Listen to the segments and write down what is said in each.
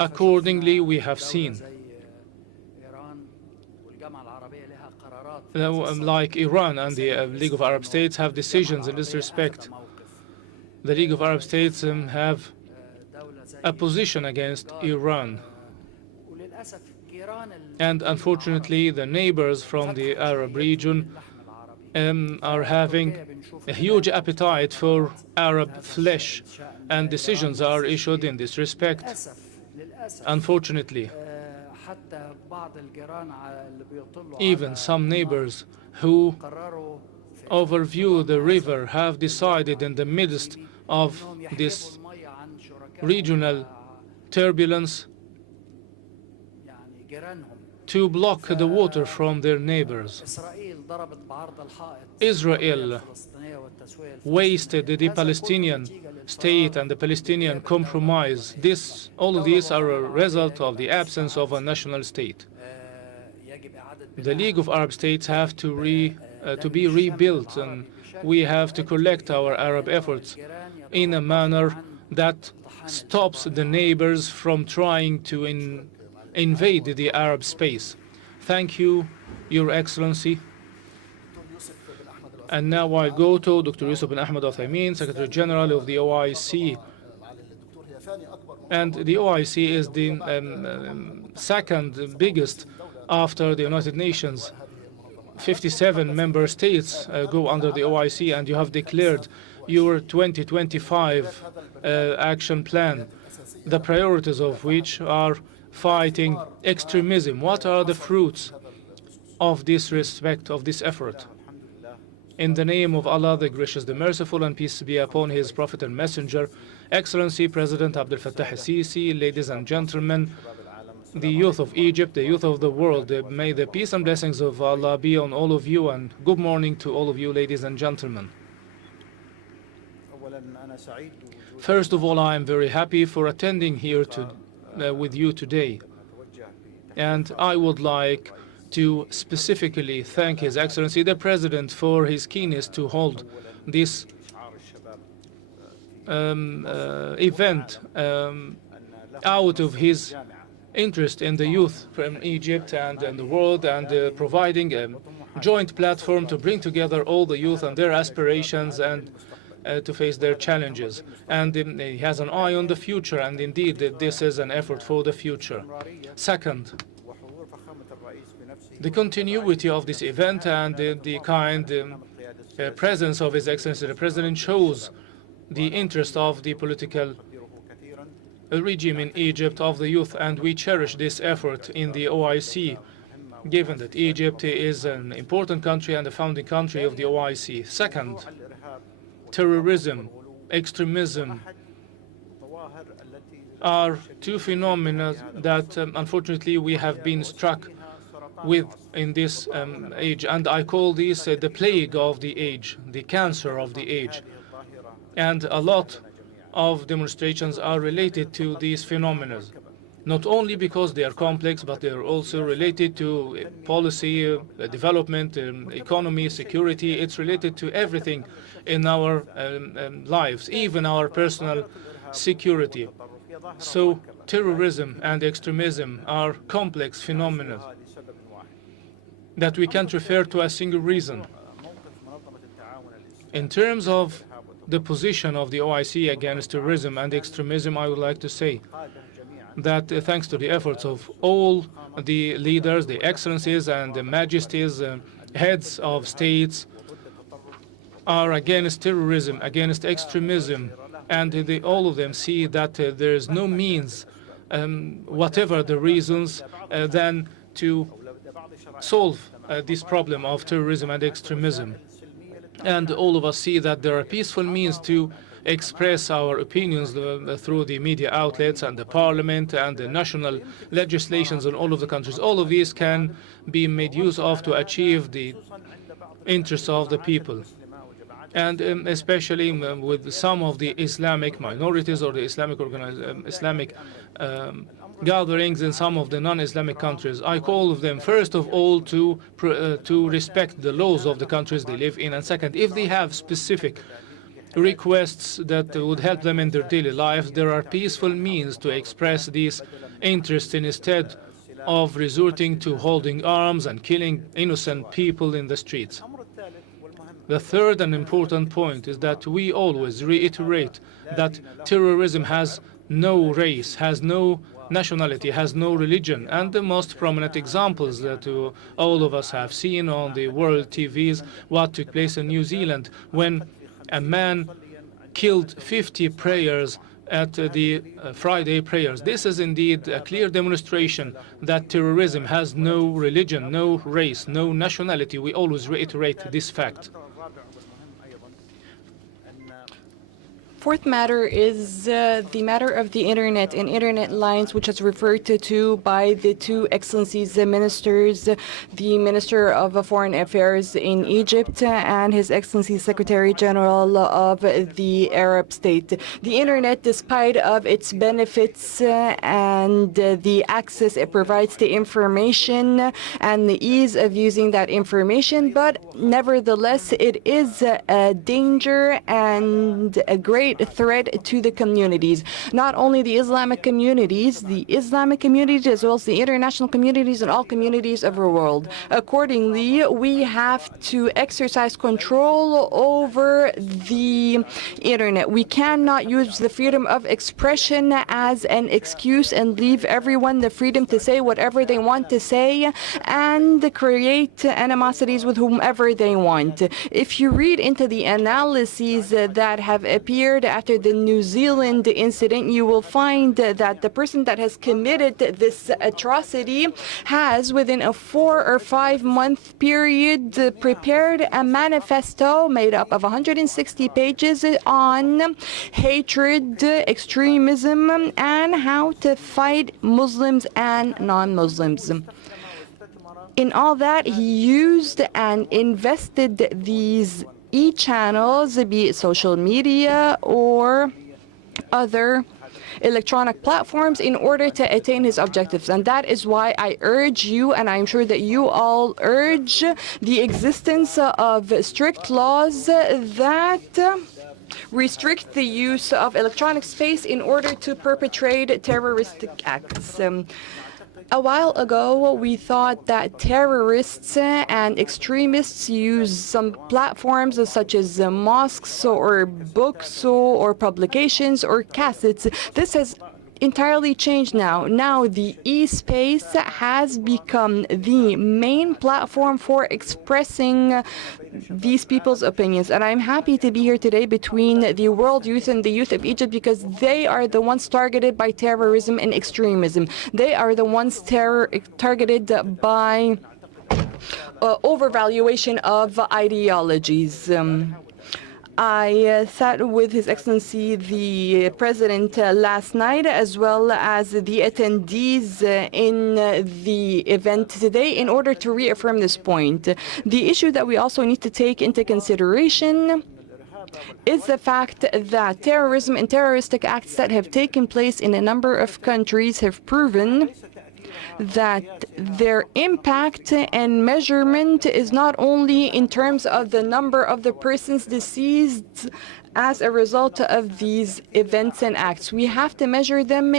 Accordingly, we have seen, like Iran and the League of Arab States have decisions in this respect. The League of Arab States have a position against Iran. And unfortunately, the neighbors from the Arab region are having a huge appetite for Arab flesh, and decisions are issued in this respect. Unfortunately, even some neighbors who overview the river have decided in the midst of this regional turbulence to block the water from their neighbors. Israel wasted the Palestinian state and the Palestinian compromise. All of these are a result of the absence of a national state. The League of Arab States have to be rebuilt, and we have to collect our Arab efforts in a manner that stops the neighbors from trying to invade the Arab space. Thank you, Your Excellency. And now I go to Dr. Yusuf bin Ahmed Al-Thaymin, Secretary General of the OIC. And the OIC is the second biggest after the United Nations. 57 member states go under the OIC, and you have declared your 2025 action plan, the priorities of which are fighting extremism. What are the fruits of this respect, of this effort? In the name of Allah, the Gracious, the Merciful, and peace be upon His Prophet and Messenger, Excellency President Abdel Fattah al-Sisi, ladies and gentlemen, the youth of Egypt, the youth of the world, may the peace and blessings of Allah be on all of you, and good morning to all of you, ladies and gentlemen. First of all, I am very happy for attending here with you today, and I would like to specifically thank His Excellency the President for his keenness to hold this event out of his interest in the youth from Egypt and in the world, and providing a joint platform to bring together all the youth and their aspirations and to face their challenges. And he has an eye on the future, and indeed this is an effort for the future. Second, the continuity of this event and the kind presence of His Excellency the President shows the interest of the political regime in Egypt of the youth, and we cherish this effort in the OIC, given that Egypt is an important country and a founding country of the OIC. Second, terrorism, extremism are two phenomena that unfortunately we have been struck with in this age, and I call this the plague of the age, the cancer of the age. And a lot of demonstrations are related to these phenomena, not only because they are complex, but they are also related to policy, development, economy, security. It's related to everything in our lives, even our personal security. So terrorism and extremism are complex phenomena that we can't refer to a single reason. In terms of the position of the OIC against terrorism and extremism, I would like to say that thanks to the efforts of all the leaders, the excellencies and the majesties, heads of states are against terrorism, against extremism, and all of them see that there is no means, whatever the reasons, than to solve this problem of terrorism and extremism. And all of us see that there are peaceful means to express our opinions through the media outlets and the parliament and the national legislations in all of the countries. All of these can be made use of to achieve the interests of the people. And especially with some of the Islamic minorities or the Islamic gatherings in some of the non-Islamic countries. I call them, first of all, to respect the laws of the countries they live in, and second, if they have specific requests that would help them in their daily lives. There are peaceful means to express these interests instead of resorting to holding arms and killing innocent people in the streets. The third and important point is that we always reiterate that terrorism has no race, has no nationality, has no religion. And the most prominent examples that all of us have seen on the world TVs, what took place in New Zealand when a man killed 50 prayers at the Friday prayers. This is indeed a clear demonstration that terrorism has no religion, no race, no nationality. We always reiterate this fact. Fourth matter is the matter of the Internet and Internet lines, which is referred to by the two excellencies, the ministers, the Minister of Foreign Affairs in Egypt and His Excellency Secretary General of the Arab State. The Internet, despite of its benefits and the access it provides to information and the ease of using that information, but nevertheless, it is a danger and a great threat to the communities, not only the Islamic communities as well as the international communities and all communities of the world. Accordingly, we have to exercise control over the Internet. We cannot use the freedom of expression as an excuse and leave everyone the freedom to say whatever they want to say and create animosities with whomever they want. If you read into the analyses that have appeared after the New Zealand incident, you will find that the person that has committed this atrocity has, within a 4 or 5 month period, prepared a manifesto made up of 160 pages on hatred, extremism, and how to fight Muslims and non-Muslims. In all that, he used and invested these e-channels, be it social media or other electronic platforms, in order to attain his objectives. And that is why I urge you, and I'm sure that you all urge, the existence of strict laws that restrict the use of electronic space in order to perpetrate terroristic acts. A while ago, we thought that terrorists and extremists use some platforms such as mosques or books or publications or cassettes. This has entirely changed now. Now the e-space has become the main platform for expressing these people's opinions. And I'm happy to be here today between the world youth and the youth of Egypt, because they are the ones targeted by terrorism and extremism. They are the ones targeted by overvaluation of ideologies. I sat with His Excellency the President last night, as well as the attendees in the event today, in order to reaffirm this point. The issue that we also need to take into consideration is the fact that terrorism and terroristic acts that have taken place in a number of countries have proven that their impact and measurement is not only in terms of the number of the persons deceased as a result of these events and acts. We have to measure them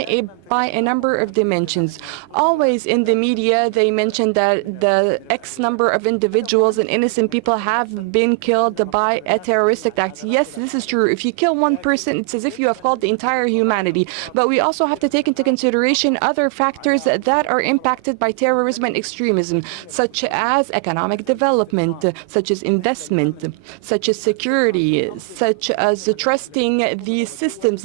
by a number of dimensions. Always in the media, they mention that the X number of individuals and innocent people have been killed by a terroristic act. Yes, this is true. If you kill one person, it's as if you have killed the entire humanity. But we also have to take into consideration other factors that are impacted by terrorism and extremism, such as economic development, such as investment, such as security, such as trusting the systems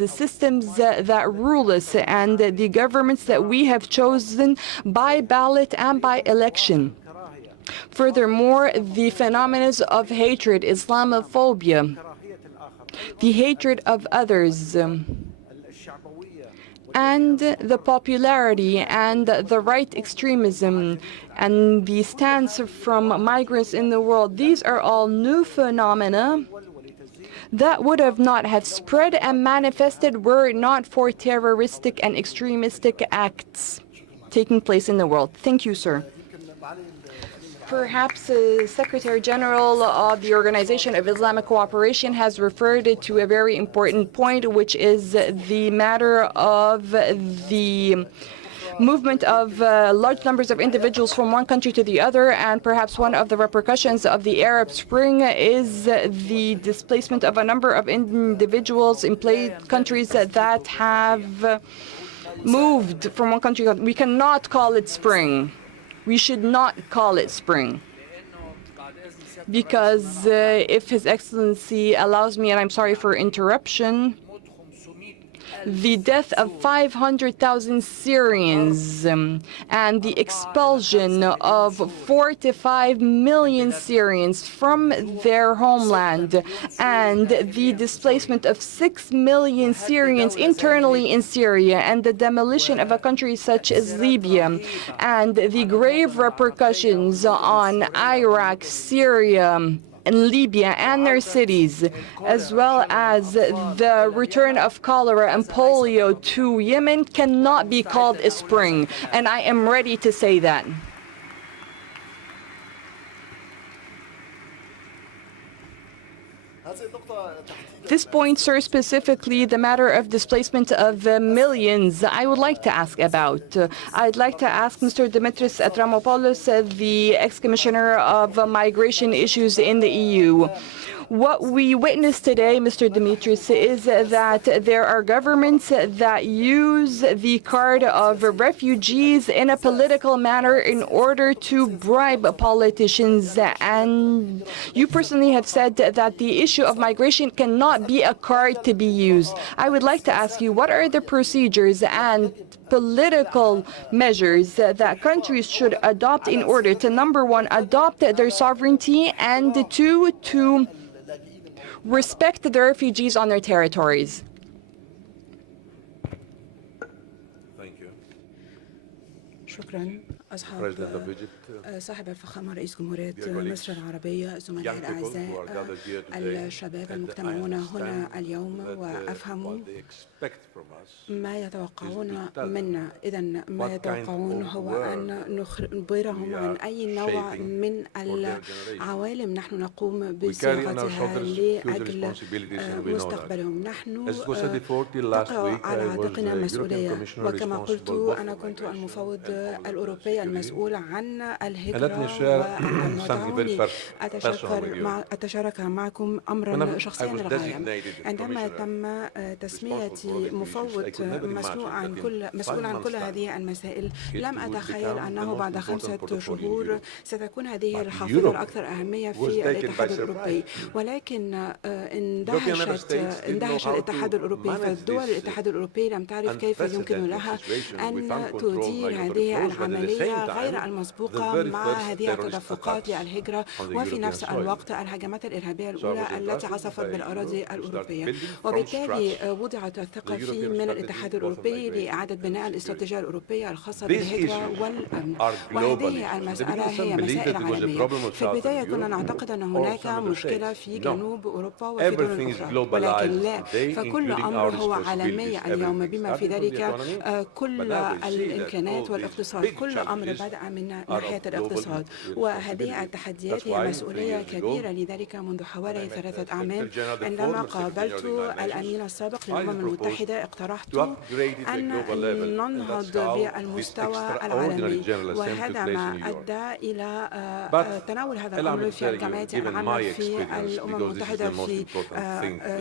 that rule us, and the governments that we have chosen by ballot and by election. Furthermore, the phenomena of hatred, Islamophobia, the hatred of others, and the popularity and the right extremism and the stance from migrants in the world, these are all new phenomena that would have not have spread and manifested were it not for terroristic and extremistic acts taking place in the world. Thank you, sir. Perhaps the Secretary General of the Organization of Islamic Cooperation has referred to a very important point, which is the matter of the movement of large numbers of individuals from one country to the other, and perhaps one of the repercussions of the Arab Spring is the displacement of a number of individuals in countries that have moved from one country. We cannot call it spring. We should not call it spring. Because if His Excellency allows me, and I'm sorry for interruption, the death of 500,000 Syrians and the expulsion of 4 to 5 million Syrians from their homeland and the displacement of 6 million Syrians internally in Syria and the demolition of a country such as Libya and the grave repercussions on Iraq, Syria, in Libya and their cities, as well as the return of cholera and polio to Yemen, cannot be called a spring, and I am ready to say that. This point, sir, specifically the matter of displacement of millions, I would like to ask about. I'd like to ask Mr. Dimitris Avramopoulos, the ex-commissioner of migration issues in the EU. What we witnessed today, Mr. Dimitris, is that there are governments that use the card of refugees in a political manner in order to bribe politicians. And you personally have said that the issue of migration cannot be a card to be used. I would like to ask you, what are the procedures and political measures that countries should adopt in order to, number one, adopt their sovereignty, and two, to respect the refugees on their territories? Thank you. شكرا. أصحاب صاحب الفخامة رئيس جمهورية مصر العربية، زملائي الأعزاء، الشباب المجتمعون هنا اليوم، وأفهم ما يتوقعون منا. إذا ما يتوقعون هو أن نخبرهم عن أي نوع من العوالم نحن نقوم بصياغتها لأجل مستقبلهم. نحن نقع على عاتقنا مسؤولية، وكما قلت أنا كنت المفوض الأوروبي المسؤول عن الهجرة، ودعوني أتشارك معكم أمرا شخصيا للغاية. عندما تم تسميتي مفوض مسؤول عن كل هذه المسائل، لم أتخيل أنه بعد 5 شهور ستكون هذه الحافظة الأكثر أهمية في الاتحاد الأوروبي. ولكن اندهش الاتحاد الأوروبي، فالدول الاتحاد الأوروبي لم تعرف كيف يمكن لها أن تدير هذه العملية غير المسبوقة مع هذه التدفقات للهجرة، وفي نفس الوقت الهجمات الإرهابية الأولى التي عصفت بالأراضي الأوروبية. وبالتالي وضعت الثقة في من الاتحاد الأوروبي لإعادة بناء الاستراتيجية الأوروبية الخاصة بالهجرة والأمن. وهذه المسألة هي مسائل عالمية. في البداية كنا نعتقد أن هناك مشكلة في جنوب أوروبا وفي دول أخرى، ولكن لا، فكل أمر هو عالمي اليوم، بما في ذلك كل الإمكانات والاقتصاد. كل أمر بدأ من ناحية الاقتصاد، وهذه التحديات هي مسؤولية كبيرة. لذلك منذ حوالي 3 أعوام عندما قابلت الأمين السابق للأمم المتحدة اقترحت أن ننهض بالمستوى العالمي، وهذا ما أدى إلى تناول هذا الأمر في الجمعية العامة في الأمم المتحدة في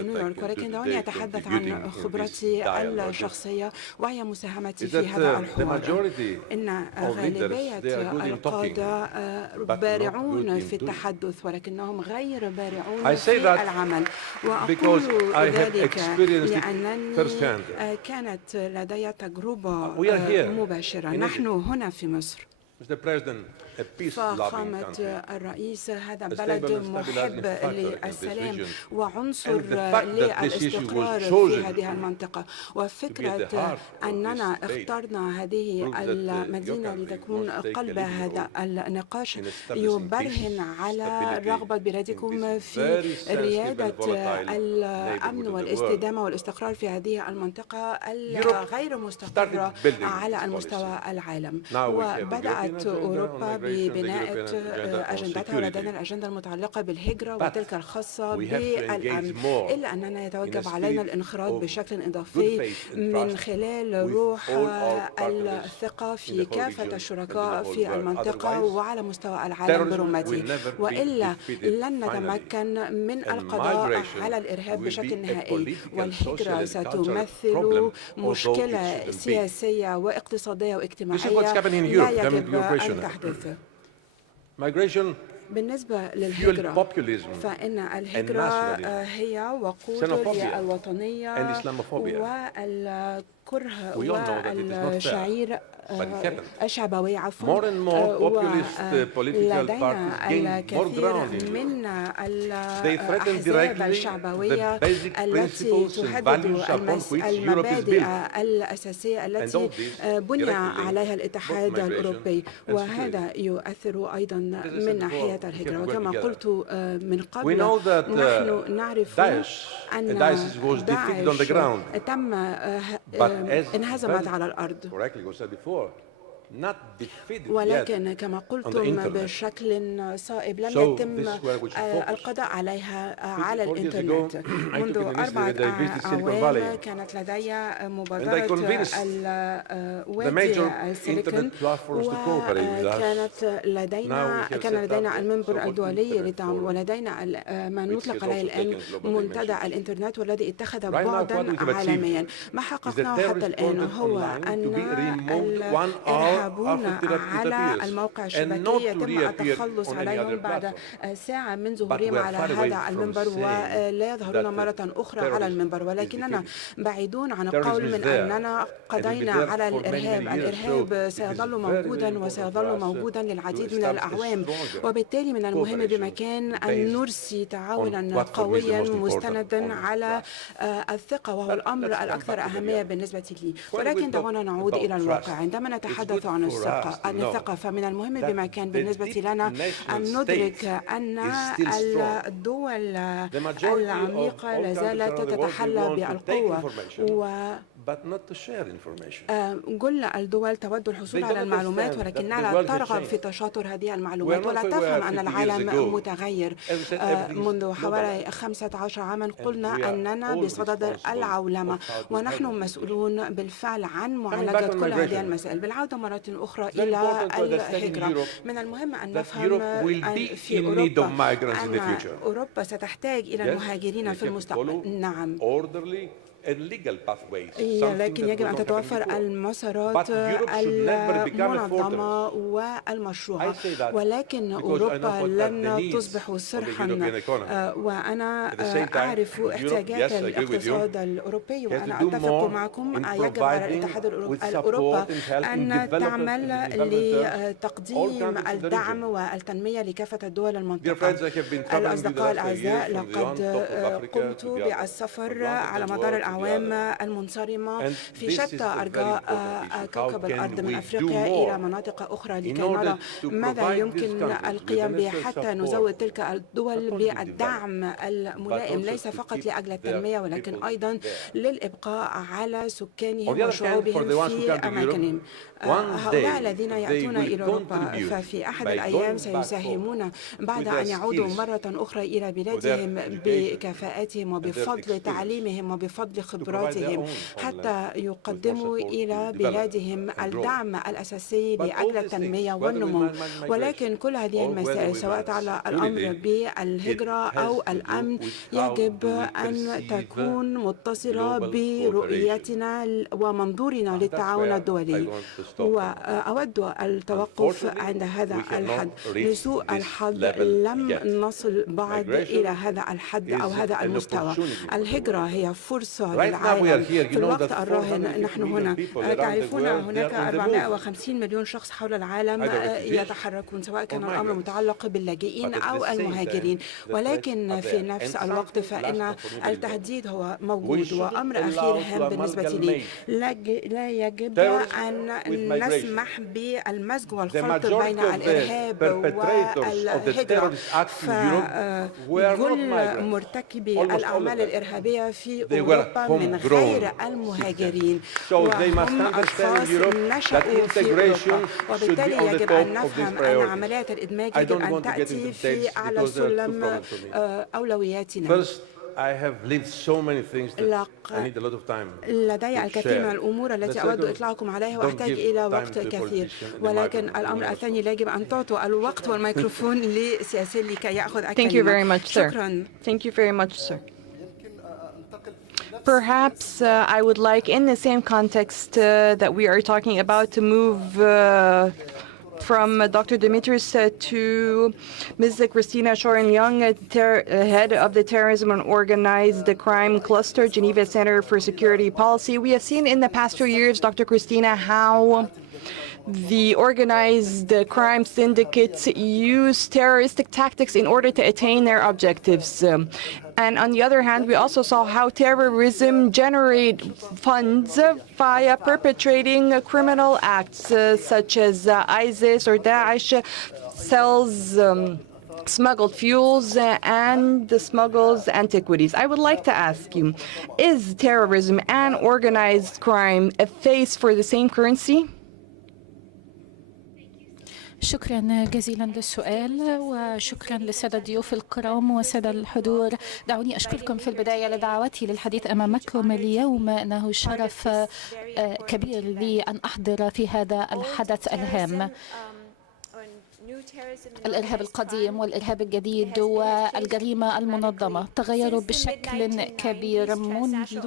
نيويورك. ولكن دعوني أتحدث عن خبرتي الشخصية وهي مساهمتي في هذا الحوار. إن غالبية القادة بارعون في التحدث، ولكنهم غير بارعون في العمل. وأقول ذلك لأنني كانت لدي تجربة مباشرة. نحن هنا في مصر. فخامة الرئيس، هذا بلد محب للسلام وعنصر للاستقرار في هذه المنطقة، وفكرة أننا اخترنا هذه المدينة لتكون قلب هذا النقاش يبرهن على رغبة بلادكم في ريادة الأمن والاستدامة والاستقرار في هذه المنطقة الغير مستقرة على المستوى العالم. وبدأت بدأت أوروبا ببناء أجندتها، ولدينا الأجندة المتعلقة بالهجرة وتلك الخاصة بالأمن، إلا أننا يتوجب علينا الانخراط بشكل إضافي من خلال روح الثقة في كافة الشركاء في المنطقة وعلى مستوى العالم برمته، وإلا لن نتمكن من القضاء على الإرهاب بشكل نهائي. والهجرة ستمثل مشكلة سياسية واقتصادية واجتماعية لا يجب أن تحدث. بالنسبة للهجرة فإن الهجرة هي وقود للوطنية والكره والشعير الشعبوية ولدينا الكثير من الأحزاب الشعبوية التي تهدد المبادئ الأساسية التي بني عليها الاتحاد الأوروبي، وهذا يؤثر أيضا من ناحية الهجرة. وكما قلت من قبل نحن نعرف أن داعش تم انهزمت على الأرض، ولكن كما قلتم بشكل صائب لم يتم القضاء عليها على الإنترنت. منذ 4 أعوام كانت لدي مبادرة الوادي السيليكون، كان لدينا المنبر الدولي للدعم، ولدينا ما نطلق عليه الآن منتدى الإنترنت والذي اتخذ بعدا عالميا. ما حققناه حتى الآن هو أن على الموقع الشبكي يتم التخلص عليهم بعد ساعة من ظهورهم على هذا المنبر ولا يظهرون مرة أخرى على المنبر، ولكننا بعيدون عن القول من أننا قضينا على الإرهاب. الإرهاب سيظل موجودا وسيظل موجودا للعديد من الأعوام، وبالتالي من المهم بمكان أن نرسي تعاونا قويا مستندا على الثقة، وهو الأمر الأكثر أهمية بالنسبة لي. ولكن دعونا نعود إلى الواقع. عندما نتحدث عن الثقة فمن المهم بمكان بالنسبة لنا أن ندرك أن الدول العميقة لا زالت تتحلى بالقوة، كل الدول تود الحصول على المعلومات ولكنها لا ترغب في تشاطر هذه المعلومات ولا تفهم أن العالم متغير. منذ حوالي 15 عاما قلنا أننا بصدد العولمة، ونحن مسؤولون بالفعل عن معالجة كل هذه المسائل. بالعودة مرة أخرى إلى الهجرة، من المهم أن نفهم أن في أوروبا ستحتاج إلى المهاجرين في المستقبل. نعم، لكن يجب أن تتوفر المسارات المنظمة والمشروعة، ولكن أوروبا لن تصبح صرحا. وأنا أعرف احتياجات الاقتصاد الأوروبي، وأنا أتفق معكم. يجب على الاتحاد الأوروبي أن تعمل لتقديم الدعم والتنمية لكافة الدول المنطقة. الأصدقاء الأعزاء، لقد قمت بالسفر على مدار الأعوام المنصرمة في شتى أرجاء كوكب الأرض، من أفريقيا إلى مناطق أخرى، لكي نرى ماذا يمكن القيام به حتى نزود تلك الدول بالدعم الملائم، ليس فقط لأجل التنمية ولكن أيضا للإبقاء على سكانهم وشعوبهم في أماكنهم. هؤلاء الذين يأتون إلى أوروبا ففي أحد الأيام سيساهمون بعد أن يعودوا مرة أخرى إلى بلادهم بكفاءاتهم وبفضل تعليمهم وبفضل خبراتهم حتى يقدموا إلى بلادهم الدعم الأساسي لأجل التنمية والنمو. ولكن كل هذه المسائل سواء تعلق الأمر بالهجرة أو الأمن يجب أن تكون متصلة برؤيتنا ومنظورنا للتعاون الدولي. وأود التوقف عند هذا الحد. لسوء الحظ لم نصل بعد إلى هذا الحد أو هذا المستوى. الهجرة هي فرصة للعالم في الوقت الراهن. نحن هنا تعرفون هناك 450 مليون شخص حول العالم يتحركون، سواء كان الأمر متعلق باللاجئين أو المهاجرين، ولكن في نفس الوقت فإن التهديد هو موجود. وأمر أخير هام بالنسبة لي، لا يجب أن نسمح بالمزج والخلط بين الإرهاب والهجرة. فكل مرتكبي الأعمال الإرهابية في أوروبا من غير المهاجرين، وهم أشخاص نشأوا في أوروبا، وبالتالي يجب أن نفهم أن عمليات الإدماج يجب أن تأتي في أعلى سلم أولوياتنا. لدي الكثير من الأمور التي أود إطلاعكم عليها وأحتاج إلى وقت كثير، ولكن الأمر الثاني يجب أن تعطوا الوقت والميكروفون لسياسي لكي يأخذ الكلمة. Thank you very much, sir. شكرا. Thank you very much, sir. Perhaps I would like, in the same context that we are talking about, to move from Dr. Dimitris to Ms. Christina Shoren-Young, head of the Terrorism and Organized Crime Cluster, Geneva Center for Security Policy. We have seen in the past few years, Dr. Christina, how the organized crime syndicates use terroristic tactics in order to attain their objectives. And on the other hand, we also saw how terrorism generates funds via perpetrating criminal acts such as ISIS or Daesh sells smuggled fuels and smuggles antiquities. I would like to ask you, is terrorism and organized crime a face for the same currency? شكرا جزيلا للسؤال، وشكرا للسادة الضيوف الكرام والسادة الحضور. دعوني أشكركم في البداية لدعوتي للحديث أمامكم اليوم. إنه شرف كبير لي أن أحضر في هذا الحدث الهام. الإرهاب القديم والإرهاب الجديد والجريمة المنظمة تغيروا بشكل كبير منذ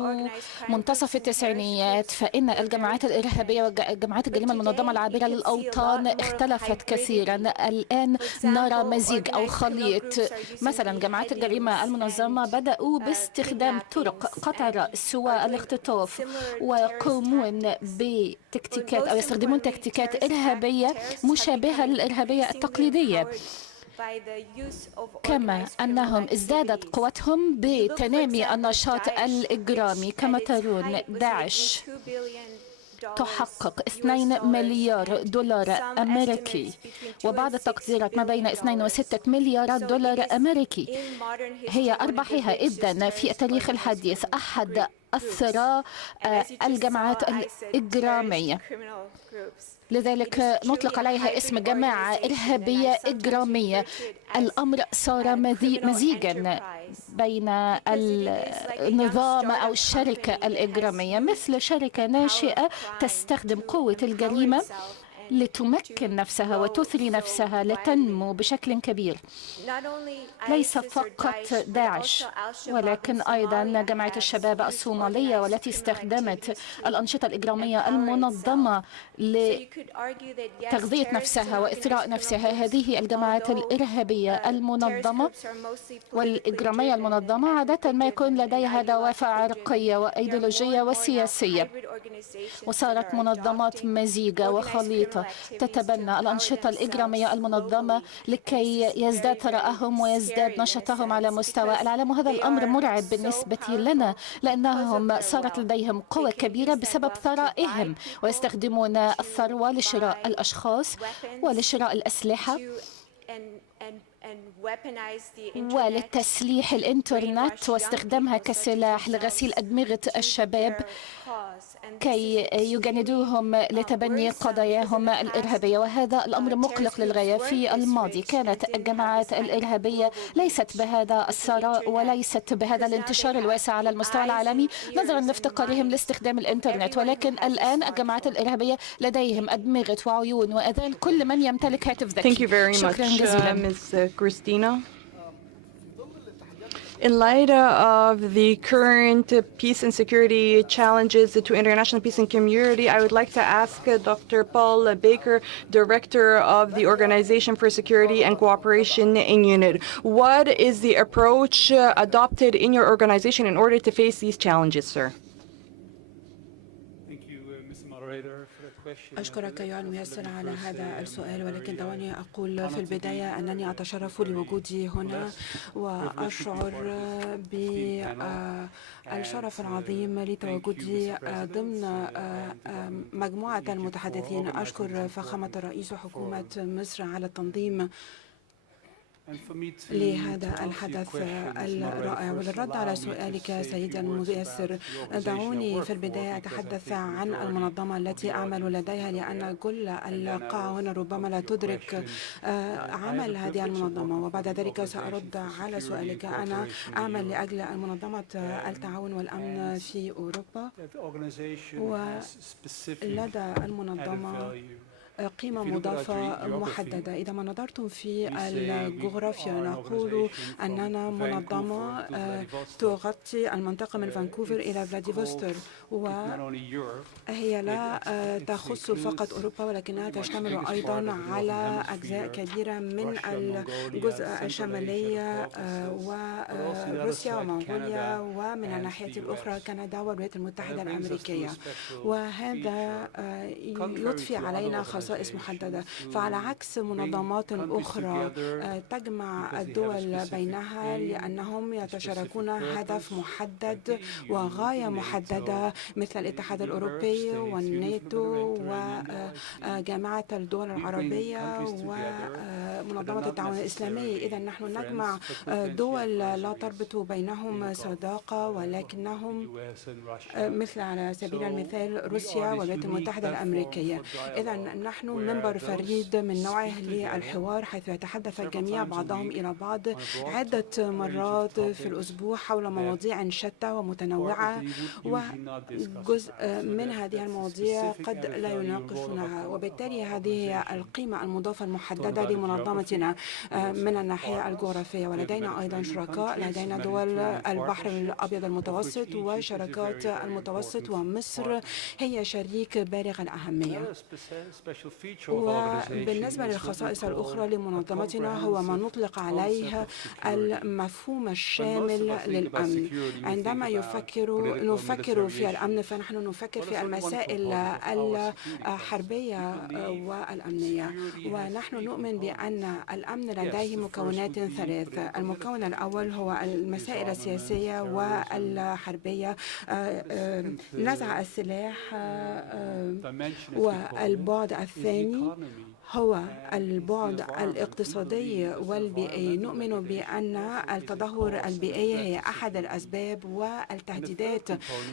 منتصف التسعينيات، فإن الجماعات الإرهابية وجماعات الجريمة المنظمة العابرة للأوطان اختلفت كثيرا. الآن نرى مزيج أو خليط. مثلا جماعات الجريمة المنظمة بدأوا باستخدام طرق قطع الرأس والاختطاف، ويقومون بتكتيكات أو يستخدمون تكتيكات إرهابية مشابهة للإرهابية التقليدية، كما أنهم ازدادت قوتهم بتنامي النشاط الإجرامي. كما ترون داعش تحقق 2 مليار دولار أمريكي، وبعض التقديرات ما بين 2 و6 مليارات دولار أمريكي. هي أرباحها إذن في التاريخ الحديث أحد أثرى الجماعات الإجرامية، لذلك نطلق عليها اسم جماعة إرهابية إجرامية. الأمر صار مزيجا بين النظام أو الشركة الإجرامية، مثل شركة ناشئة تستخدم قوة الجريمة لتمكن نفسها وتثري نفسها لتنمو بشكل كبير. ليس فقط داعش، ولكن أيضا جماعة الشباب الصومالية والتي استخدمت الأنشطة الإجرامية المنظمة لتغذية نفسها وإثراء نفسها. هذه الجماعات الإرهابية المنظمة والإجرامية المنظمة عادة ما يكون لديها دوافع عرقية وأيديولوجية وسياسية، وصارت منظمات مزيجة وخليطة تتبنى الأنشطة الإجرامية المنظمة لكي يزداد ثراءهم ويزداد نشاطهم على مستوى العالم. وهذا الأمر مرعب بالنسبة لنا، لأنهم صارت لديهم قوة كبيرة بسبب ثرائهم، ويستخدمون الثروة لشراء الأشخاص ولشراء الأسلحة ولتسليح الإنترنت واستخدامها كسلاح لغسيل أدمغة الشباب كي يجندوهم لتبني قضاياهم الإرهابية. وهذا الأمر مقلق للغاية. في الماضي كانت الجماعات الإرهابية ليست بهذا الثراء وليست بهذا الانتشار الواسع على المستوى العالمي نظرا لافتقارهم لاستخدام الإنترنت، ولكن الآن الجماعات الإرهابية لديهم أدمغة وعيون وأذان كل من يمتلك هاتف ذكي. Thank you very much, Ms. Christina. In light of the current peace and security challenges to international peace and community, I would like to ask Dr. Paul Baker, Director of the Organization for Security and Cooperation in UNIT. What is the approach adopted in your organization in order to face these challenges, sir? Thank you, Mr. Moderator, for the question. أشكرك أيها الميسر على هذا السؤال، ولكن دعوني أقول في البداية أنني أتشرف لوجودي هنا وأشعر بالشرف العظيم لتواجدي ضمن مجموعة المتحدثين. أشكر فخامة رئيس حكومة مصر على التنظيم لهذا الحدث الرائع. وللرد على سؤالك سيدي الميسر، دعوني في البداية أتحدث عن المنظمة التي أعمل لديها، لأن كل القاعة هنا ربما لا تدرك عمل هذه المنظمة، وبعد ذلك سأرد على سؤالك. أنا أعمل لأجل منظمة التعاون والأمن في أوروبا، ولدى المنظمة قيمة مضافة محددة. إذا ما نظرتم في الجغرافيا نقول أننا منظمة تغطي المنطقة من فانكوفر إلى فلاديفوستوك، وهي لا تخص فقط أوروبا ولكنها تشتمل أيضا على أجزاء كبيرة من الجزء الشمالي وروسيا ومنغوليا، ومن الناحية الأخرى كندا والولايات المتحدة الأمريكية، وهذا يضفي علينا خصائص محددة. فعلى عكس منظمات أخرى تجمع الدول بينها لأنهم يتشاركون هدف محدد وغاية محددة، مثل الاتحاد الأوروبي والناتو وجامعة الدول العربية ومنظمة التعاون الإسلامي. إذا نحن نجمع دول لا تربط بينهم صداقة، ولكنهم مثل على سبيل المثال روسيا والولايات المتحدة الأمريكية. إذا نحن منبر فريد من نوعه للحوار، حيث يتحدث الجميع بعضهم إلى بعض عدة مرات في الأسبوع حول مواضيع شتى ومتنوعة، وجزء من هذه المواضيع قد لا يناقشونها، وبالتالي هذه هي القيمة المضافة المحددة لمنظمتنا من الناحية الجغرافية. ولدينا أيضا شركاء، لدينا دول البحر الأبيض المتوسط وشركات المتوسط، ومصر هي شريك بالغ الأهمية. وبالنسبة للخصائص الأخرى لمنظمتنا هو ما نطلق عليه المفهوم الشامل للأمن. عندما نفكر في الأمن فنحن نفكر في المسائل الحربية والأمنية، ونحن نؤمن بأن الأمن لديه مكونات ثلاث. المكون الأول هو المسائل السياسية والحربية، نزع السلاح، والبعد الثاني هو البعد الاقتصادي والبيئي. نؤمن بأن التدهور البيئي هي أحد الأسباب والتهديدات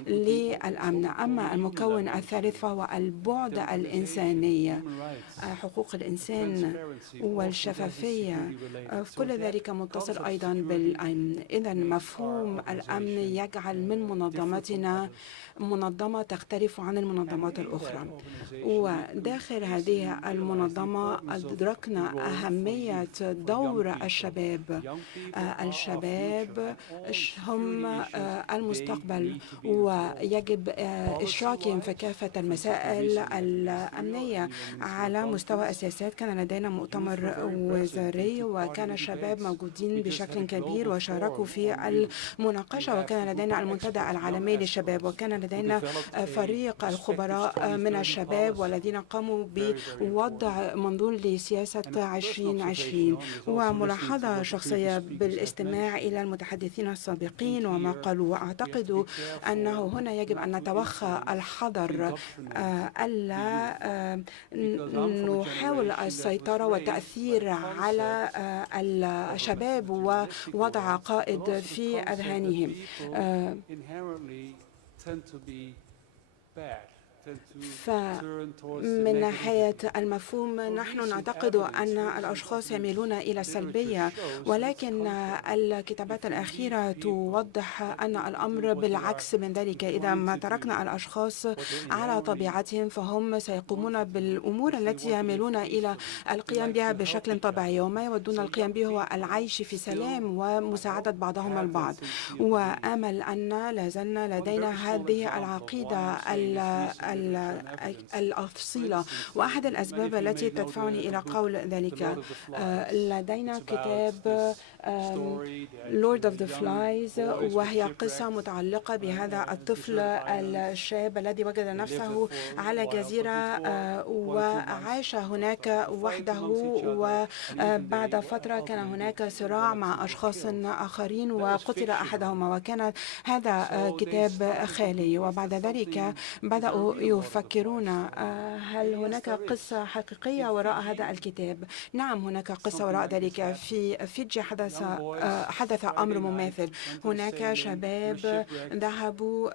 للأمن. أما المكون الثالث فهو البعد الإنساني، حقوق الإنسان والشفافية، كل ذلك متصل أيضا بالأمن. إذن مفهوم الأمن يجعل من منظمتنا منظمة تختلف عن المنظمات الأخرى. وداخل هذه المنظمة أدركنا أهمية دور الشباب. الشباب هم المستقبل، ويجب إشراكهم في كافة المسائل الأمنية على مستوى السياسات. كان لدينا مؤتمر وزاري، وكان الشباب موجودين بشكل كبير وشاركوا في المناقشة، وكان لدينا المنتدى العالمي للشباب، وكان لدينا فريق الخبراء من الشباب والذين قاموا بوضع منظور لسياسة 2020. وملاحظة شخصية بالاستماع إلى المتحدثين السابقين وما قالوا، وأعتقد أنه هنا يجب أن نتوخى الحذر ألا نحاول السيطرة والتأثير على الشباب ووضع عقائد في أذهانهم. فمن ناحية المفهوم نحن نعتقد أن الأشخاص يميلون إلى السلبية، ولكن الكتابات الأخيرة توضح أن الأمر بالعكس من ذلك. إذا ما تركنا الأشخاص على طبيعتهم فهم سيقومون بالأمور التي يميلون إلى القيام بها بشكل طبيعي، وما يودون القيام به هو العيش في سلام ومساعدة بعضهم البعض. وآمل أن لازلنا لدينا هذه العقيدة الأصيلة. وأحد الأسباب التي تدفعني إلى قول ذلك لدينا كتاب Lord of the Flies، وهي قصة متعلقة بهذا الطفل الشاب الذي وجد نفسه على جزيرة وعاش هناك وحده، وبعد فترة كان هناك صراع مع أشخاص آخرين وقتل أحدهما، وكان هذا كتاب خالي. وبعد ذلك بدأوا يفكرون هل هناك قصة حقيقية وراء هذا الكتاب؟ نعم، هناك قصة وراء ذلك. في فيجي حدث أمر مماثل. هناك شباب ذهبوا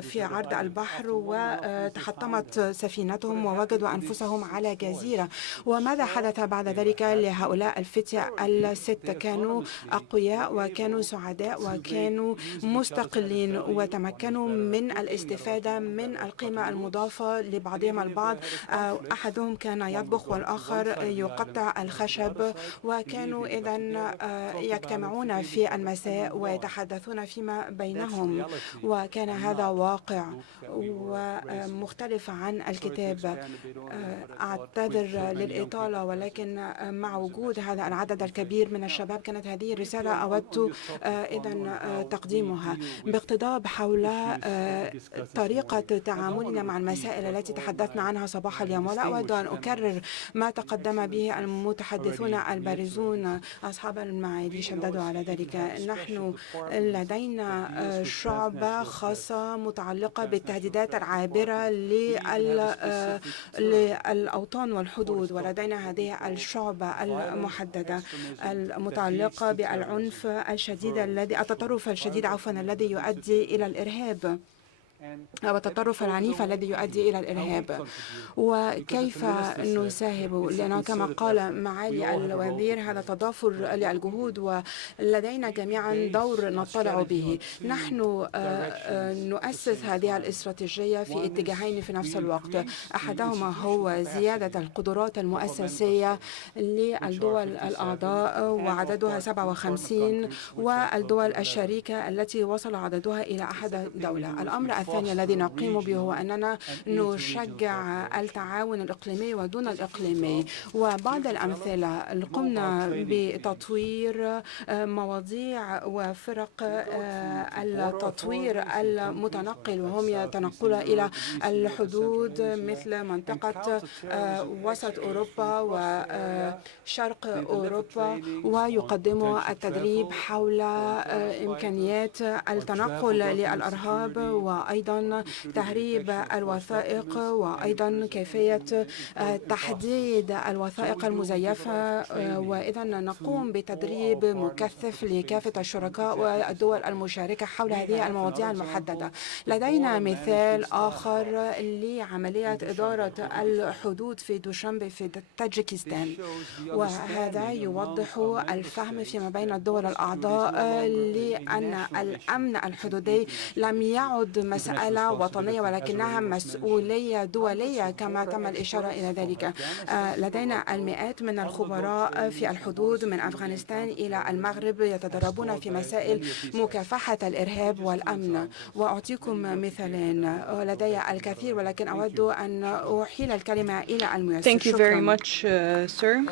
في عرض البحر وتحطمت سفينتهم ووجدوا أنفسهم على جزيرة. وماذا حدث بعد ذلك لهؤلاء الفتية الست؟ كانوا أقوياء وكانوا سعداء وكانوا مستقلين وتمكنوا من الاستفادة من القيمة المضافة لبعضهم البعض. أحدهم كان يطبخ والآخر يقطع الخشب، وكانوا إذن يجتمعون في المساء ويتحدثون فيما بينهم. وكان هذا واقع ومختلف عن الكتاب. أعتذر للإطالة، ولكن مع وجود هذا العدد الكبير من الشباب كانت هذه الرسالة أود إذن تقديمها باقتضاب حول طريقة تعاملنا مع المسائل التي تحدثنا عنها صباح اليوم. ولا أود أن أكرر ما تقدم به المتحدثون البارزون أصحاب المعالي، شددوا على ذلك. نحن لدينا شعبة خاصة متعلقة بالتهديدات العابرة للأوطان والحدود، ولدينا هذه الشعبة المحددة المتعلقة بالعنف الشديد التطرف الشديد الذي يؤدي إلى الإرهاب، أو التطرف العنيف الذي يؤدي إلى الإرهاب. وكيف نساهم؟ لأنه كما قال معالي الوزير هذا تضافر للجهود، ولدينا جميعا دور نطلع به. نحن نؤسس هذه الاستراتيجية في اتجاهين في نفس الوقت. أحدهما هو زيادة القدرات المؤسسية للدول الأعضاء وعددها 57، والدول الشريكة التي وصل عددها إلى 11 دولة. الأمر الثاني الذي نقوم به هو أننا نشجع التعاون الإقليمي ودون الإقليمي. وبعض الأمثلة قمنا بتطوير مواضيع وفرق التطوير المتنقل، وهم يتنقلون إلى الحدود مثل منطقة وسط أوروبا وشرق أوروبا، ويقدموا التدريب حول إمكانيات التنقل للأرهاب، وأيضا تهريب الوثائق، وأيضا كيفية تحديد الوثائق المزيفة. وإذا نقوم بتدريب مكثف لكافة الشركاء والدول المشاركة حول هذه المواضيع المحددة. لدينا مثال آخر لعملية إدارة الحدود في دوشنبه في تاجيكستان، وهذا يوضح الفهم فيما بين الدول الأعضاء لأن الأمن الحدودي لم يعد مسألة وطنية ولكنها مسؤولية دولية كما تم الإشارة إلى ذلك. لدينا المئات من الخبراء في الحدود من أفغانستان إلى المغرب يتدربون في مسائل مكافحة الإرهاب والأمن. وأعطيكم مثالين، لدي الكثير ولكن أود أن أحيل الكلمة إلى الميسر. Thank you very much, sir.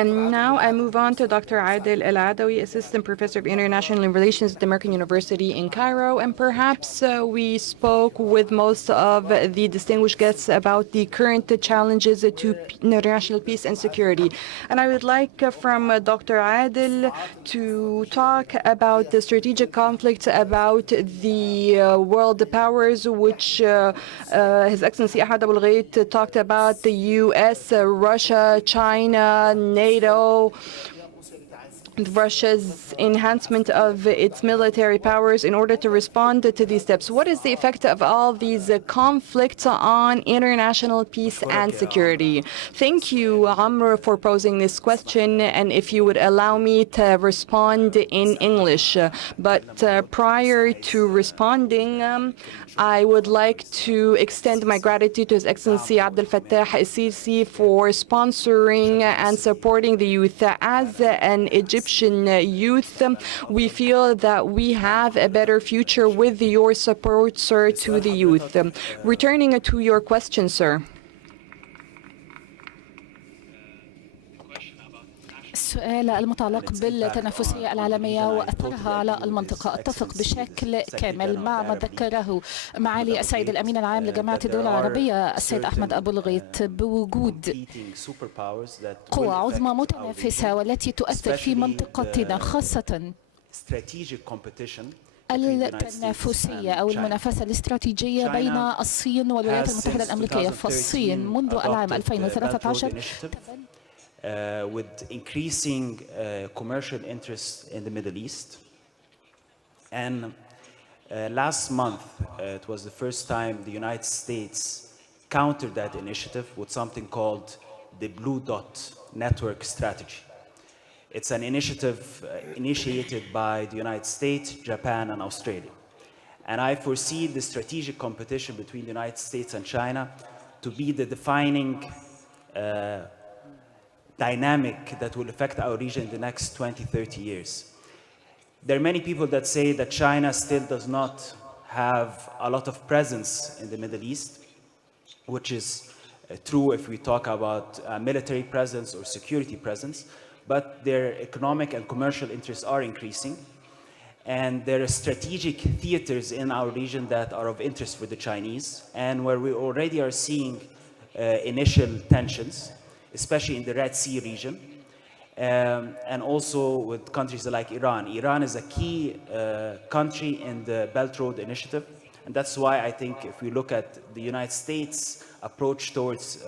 And now I move on to Dr. Adel El-Adawi, Assistant Professor of International Relations at the American University in Cairo. And perhaps we spoke with most of the distinguished guests about the current challenges to international peace and security. And I would like from Dr. Adel to talk about the strategic conflicts about the world powers, which His Excellency Ahmad Abul Gheit talked about: the U.S., Russia, China, NATO, Russia's enhancement of its military powers in order to respond to these steps. What is the effect of all these conflicts on international peace and security? Thank you, Amr, for posing this question, and if you would allow me to respond in English. But prior to responding, I would like to extend my gratitude to His Excellency Abdel Fattah el-Sisi for sponsoring and supporting the youth. As an Egyptian Egyptian youth. We feel that we have a better future with your support, sir, to the youth. Returning to your question, sir. السؤال المتعلق بالتنافسية العالمية وأثرها على المنطقة. أتفق بشكل كامل مع ما ذكره معالي السيد الأمين العام لجامعة الدول العربية السيد أحمد أبو الغيط بوجود قوى عظمى متنافسة والتي تؤثر في منطقتنا، خاصة التنافسية أو المنافسة الاستراتيجية بين الصين والولايات المتحدة الأمريكية. فالصين منذ العام 2013 with increasing commercial interest in the Middle East. And last month, it was the first time the United States countered that initiative with something called the Blue Dot Network Strategy. It's an initiative initiated by the United States, Japan, and Australia. And I foresee the strategic competition between the United States and China to be the defining dynamic that will affect our region in the next 20, 30 years. There are many people that say that China still does not have a lot of presence in the Middle East, which is true if we talk about military presence or security presence, but their economic and commercial interests are increasing. And there are strategic theaters in our region that are of interest for the Chinese, and where we already are seeing initial tensions, especially in the Red Sea region, and also with countries like Iran. Iran is a key country in the Belt Road Initiative, and that's why I think if we look at the United States' approach towards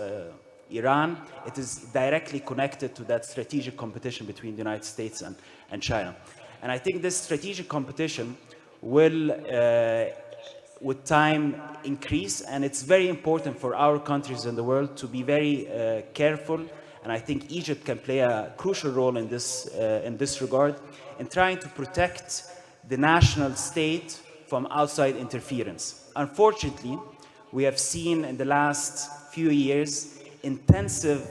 Iran, it is directly connected to that strategic competition between the United States and China. And I think this strategic competition will with time increase, and it's very important for our countries in the world to be very careful, and I think Egypt can play a crucial role in this regard in trying to protect the national state from outside interference. Unfortunately, we have seen in the last few years intensive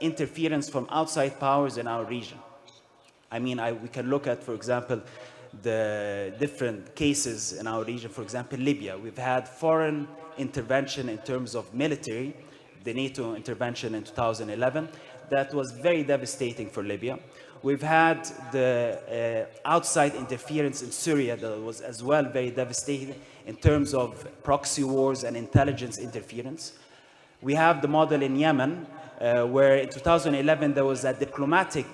interference from outside powers in our region. I mean, we can look at, for example, the different cases in our region. For example, Libya. We've had foreign intervention in terms of military, the NATO intervention in 2011. That was very devastating for Libya. We've had the outside interference in Syria that was as well very devastating in terms of proxy wars and intelligence interference. We have the model in Yemen, where in 2011 there was a diplomatic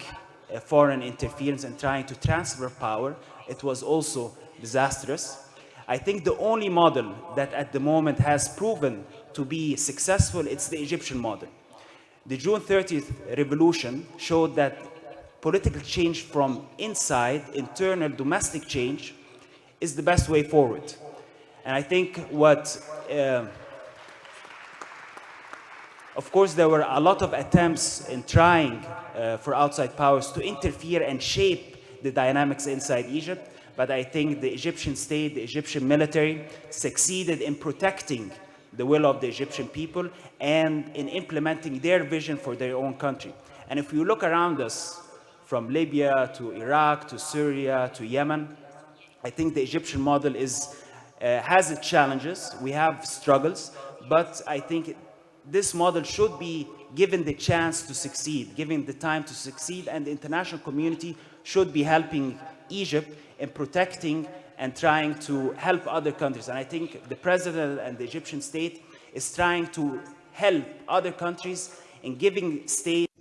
foreign interference and trying to transfer power. It was also disastrous. I think the only model that at the moment has proven to be successful, it's the Egyptian model. The June 30th revolution showed that political change from inside, internal domestic change, is the best way forward. And I think of course, there were a lot of attempts in trying for outside powers to interfere and shape the dynamics inside Egypt, but I think the Egyptian state, the Egyptian military succeeded in protecting the will of the Egyptian people and in implementing their vision for their own country. And if you look around us, from Libya to Iraq to Syria to Yemen, I think the Egyptian model has its challenges. We have struggles, but I think this model should be given the chance to succeed, given the time to succeed, and the international community should be helping Egypt in protecting and trying to help other countries. And I think the president and the Egyptian state is trying to help other countries in giving states,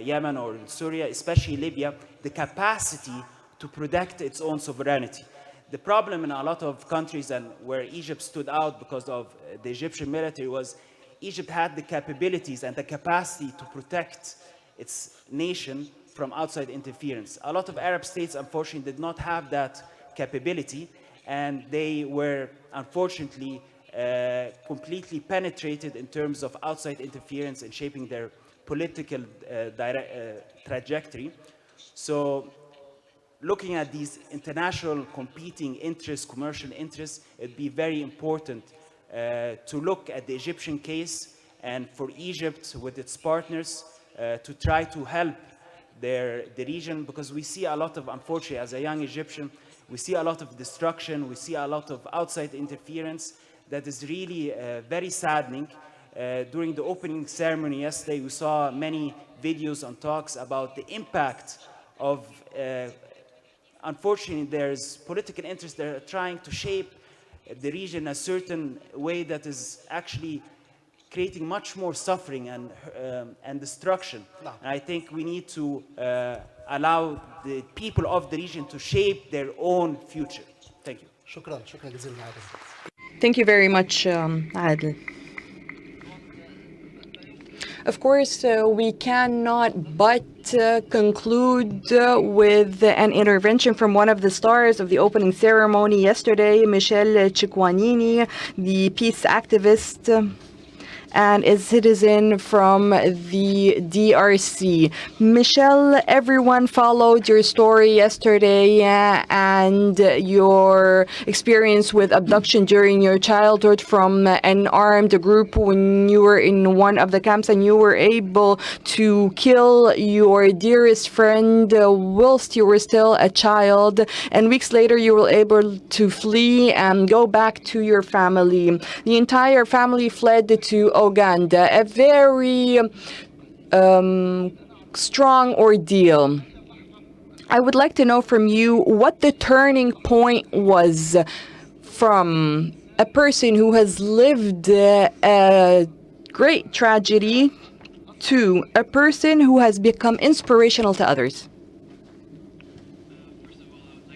Yemen or Syria, especially Libya, the capacity to protect its own sovereignty. The problem in a lot of countries and where Egypt stood out because of the Egyptian military was Egypt had the capabilities and the capacity to protect its nation from outside interference. A lot of Arab states, unfortunately, did not have that capability, and they were, unfortunately, completely penetrated in terms of outside interference and shaping their political trajectory. So looking at these international competing interests, commercial interests, it'd be very important to look at the Egyptian case and for Egypt with its partners to try to help the region, because we see a lot of, unfortunately, as a young Egyptian, we see a lot of destruction, we see a lot of outside interference that is really very saddening. During the opening ceremony yesterday, we saw many videos and talks about the impact of, unfortunately, there's political interest that are trying to shape the region a certain way that is actually creating much more suffering and destruction. And I think we need to allow the people of the region to shape their own future. Thank you. شكرا جزيلا عادل. Thank you very much, Adel. Of course, we cannot but conclude with an intervention from one of the stars of the opening ceremony yesterday, Michel Chikwanini, the peace activist and a citizen from the DRC. Michelle, everyone followed your story yesterday and your experience with abduction during your childhood from an armed group when you were in one of the camps and you were able to kill your dearest friend whilst you were still a child. And weeks later, you were able to flee and go back to your family. The entire family fled to Uganda, a very strong ordeal. I would like to know from you what the turning point was from a person who has lived a great tragedy to a person who has become inspirational to others.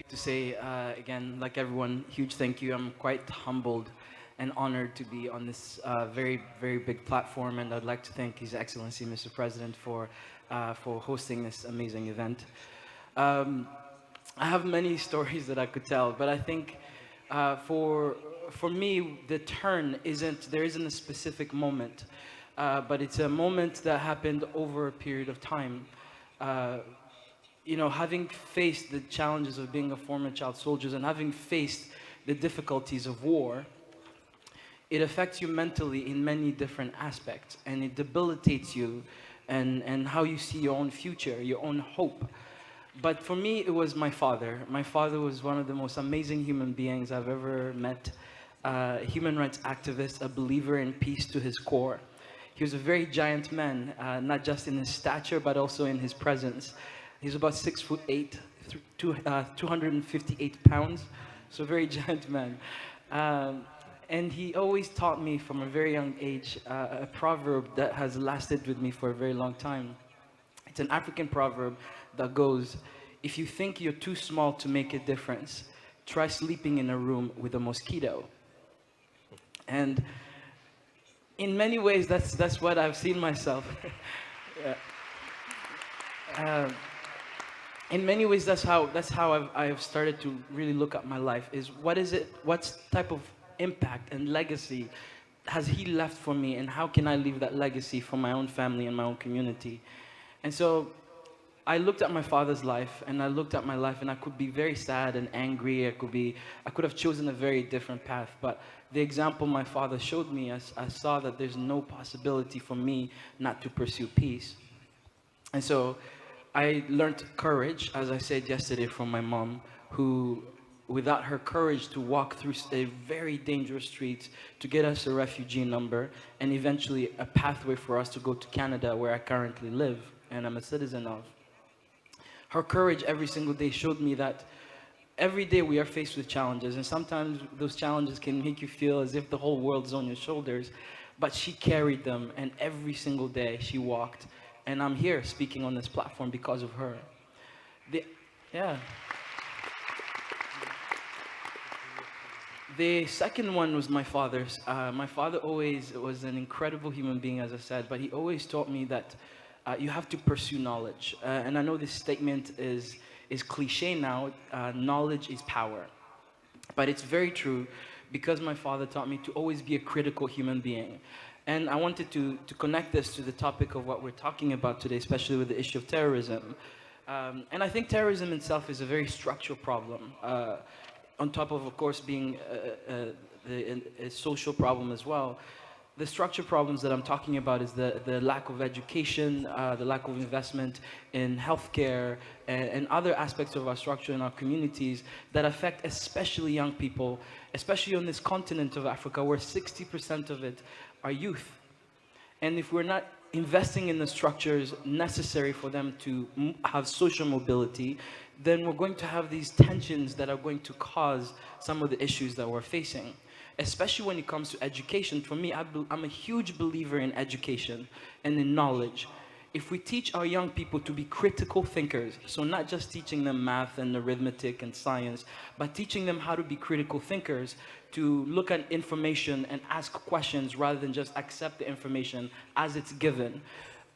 To say again, like everyone, huge thank you. I'm quite humbled and honored to be on this very, very big platform, and I'd like to thank His Excellency, Mr. President, for hosting this amazing event. I have many stories that I could tell, but I think for me, the turn there isn't a specific moment, but it's a moment that happened over a period of time. You know, having faced the challenges of being a former child soldier and having faced the difficulties of war, it affects you mentally in many different aspects, and it debilitates you and how you see your own future, your own hope. But for me, it was my father. My father was one of the most amazing human beings I've ever met. A human rights activist, a believer in peace to his core. He was a very giant man, not just in his stature, but also in his presence. He's about 6'8", 258 pounds, so a very giant man. And he always taught me from a very young age a proverb that has lasted with me for a very long time. It's an African proverb that goes, if you think you're too small to make a difference, try sleeping in a room with a mosquito. And in many ways, that's what I've seen myself. In many ways, that's how I've started to really look at my life, is what type of impact and legacy has he left for me, and how can I leave that legacy for my own family and my own community? And so I looked at my father's life, and I looked at my life, and I could be very sad and angry. I could have chosen a very different path, but the example my father showed me, I saw that there's no possibility for me not to pursue peace. And so I learned courage, as I said yesterday, from my mom, who, without her courage to walk through a very dangerous street to get us a refugee number and eventually a pathway for us to go to Canada, where I currently live and I'm a citizen of. Her courage every single day showed me that every day we are faced with challenges, and sometimes those challenges can make you feel as if the whole world's on your shoulders, but she carried them, and every single day she walked, and I'm here speaking on this platform because of her. The second one was my father's. My father always was an incredible human being, as I said, but he always taught me that you have to pursue knowledge. And I know this statement is cliche now, knowledge is power. But it's very true, because my father taught me to always be a critical human being. And I wanted to connect this to the topic of what we're talking about today, especially with the issue of terrorism. And I think terrorism itself is a very structural problem. On top of course, being a social problem as well. the structure problems that I'm talking about is the lack of education, the lack of investment in healthcare, and other aspects of our structure in our communities that affect especially young people, especially on this continent of Africa, where 60% of it are youth. And if we're not investing in the structures necessary for them to have social mobility, then we're going to have these tensions that are going to cause some of the issues that we're facing. Especially when it comes to education. For me, I'm a huge believer in education and in knowledge. If we teach our young people to be critical thinkers, so not just teaching them math and arithmetic and science, but teaching them how to be critical thinkers, to look at information and ask questions rather than just accept the information as it's given.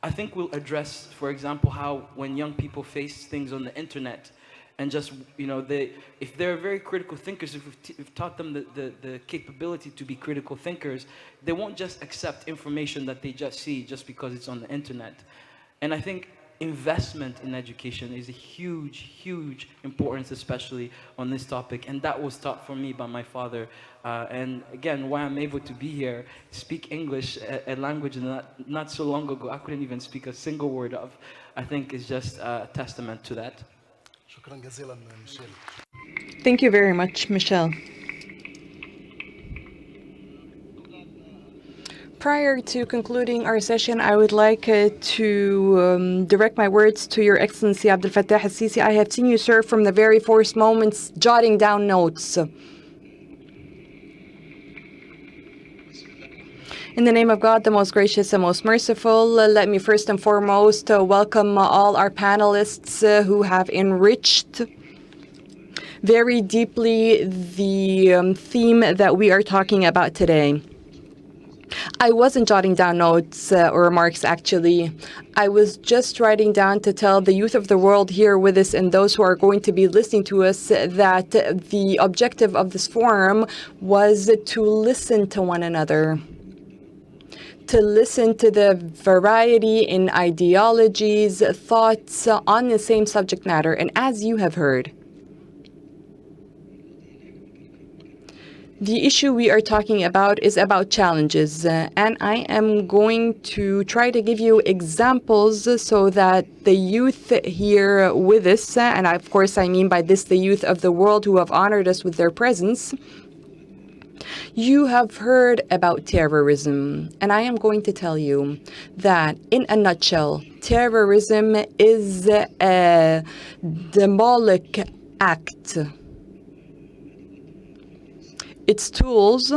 I think we'll address, for example, how when young people face things on the internet, and just, you know, if they're very critical thinkers, if we've taught them the capability to be critical thinkers, they won't just accept information that they just see just because it's on the internet. And I think investment in education is a huge, huge importance, especially on this topic. And that was taught for me by my father. And again, why I'm able to be here, speak English, a language not so long ago I couldn't even speak a single word of, I think is just a testament to that. Thank you very much, Michelle. Prior to concluding our session, I would like to direct my words to Your Excellency Abdel Fattah al-Sisi. I have seen you, sir, from the very first moments, jotting down notes. In the name of God, the most gracious and most merciful, let me first and foremost welcome all our panelists who have enriched very deeply the theme that we are talking about today. I wasn't jotting down notes or remarks, actually. I was just writing down to tell the youth of the world here with us and those who are going to be listening to us that the objective of this forum was to listen to one another, to listen to the variety in ideologies, thoughts on the same subject matter. And as you have heard, the issue we are talking about is about challenges, and I am going to try to give you examples so that the youth here with us, and of course I mean by this the youth of the world who have honored us with their presence, you have heard about terrorism, and I am going to tell you that, in a nutshell, terrorism is a demonic act. Its tools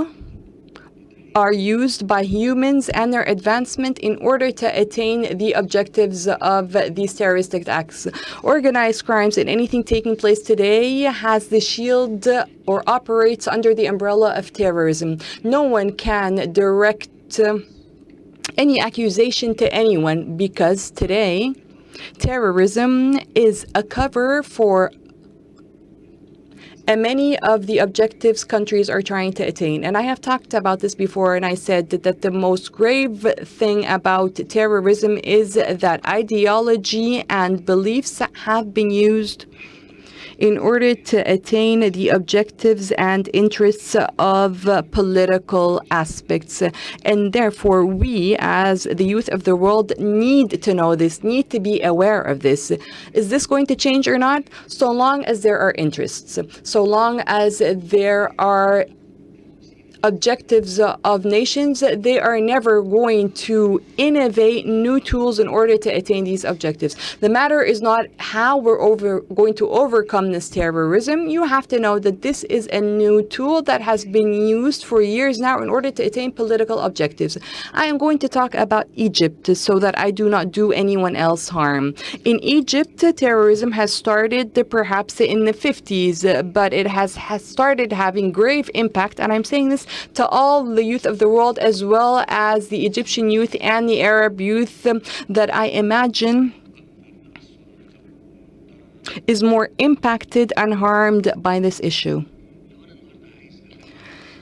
are used by humans and their advancement in order to attain the objectives of these terroristic acts. Organized crimes and anything taking place today has the shield or operates under the umbrella of terrorism. No one can direct any accusation to anyone because today terrorism is a cover for many of the objectives countries are trying to attain. And I have talked about this before, and I said that the most grave thing about terrorism is that ideology and beliefs have been used in order to attain the objectives and interests of political aspects. And therefore, we, as the youth of the world, need to know this, need to be aware of this. Is this going to change or not? So long as there are interests, so long as there are objectives of nations, they are never going to innovate new tools in order to attain these objectives. The matter is not how we're going to overcome this terrorism. You have to know that this is a new tool that has been used for years now in order to attain political objectives. I am going to talk about Egypt so that I do not do anyone else harm. In Egypt, terrorism has started perhaps in the 50s, but it has started having grave impact, and I'm saying this to all the youth of the world as well as the Egyptian youth and the Arab youth that I imagine is more impacted and harmed by this issue.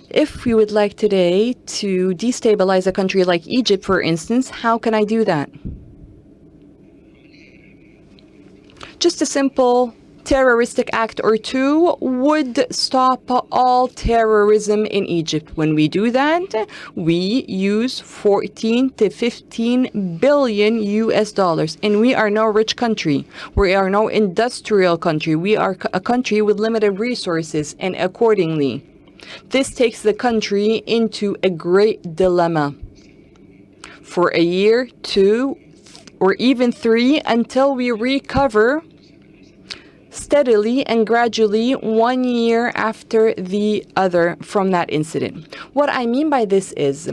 If we would like today to destabilize a country like Egypt, for instance, how can I do that? Just a simple terroristic act or two would stop all terrorism in Egypt. When we do that, we use 14 to 15 billion US dollars. And we are no rich country. We are no industrial country. We are a country with limited resources. And accordingly, this takes the country into a great dilemma for a year, 2, or even 3 until we recover steadily and gradually 1 year after the other from that incident. What I mean by this is,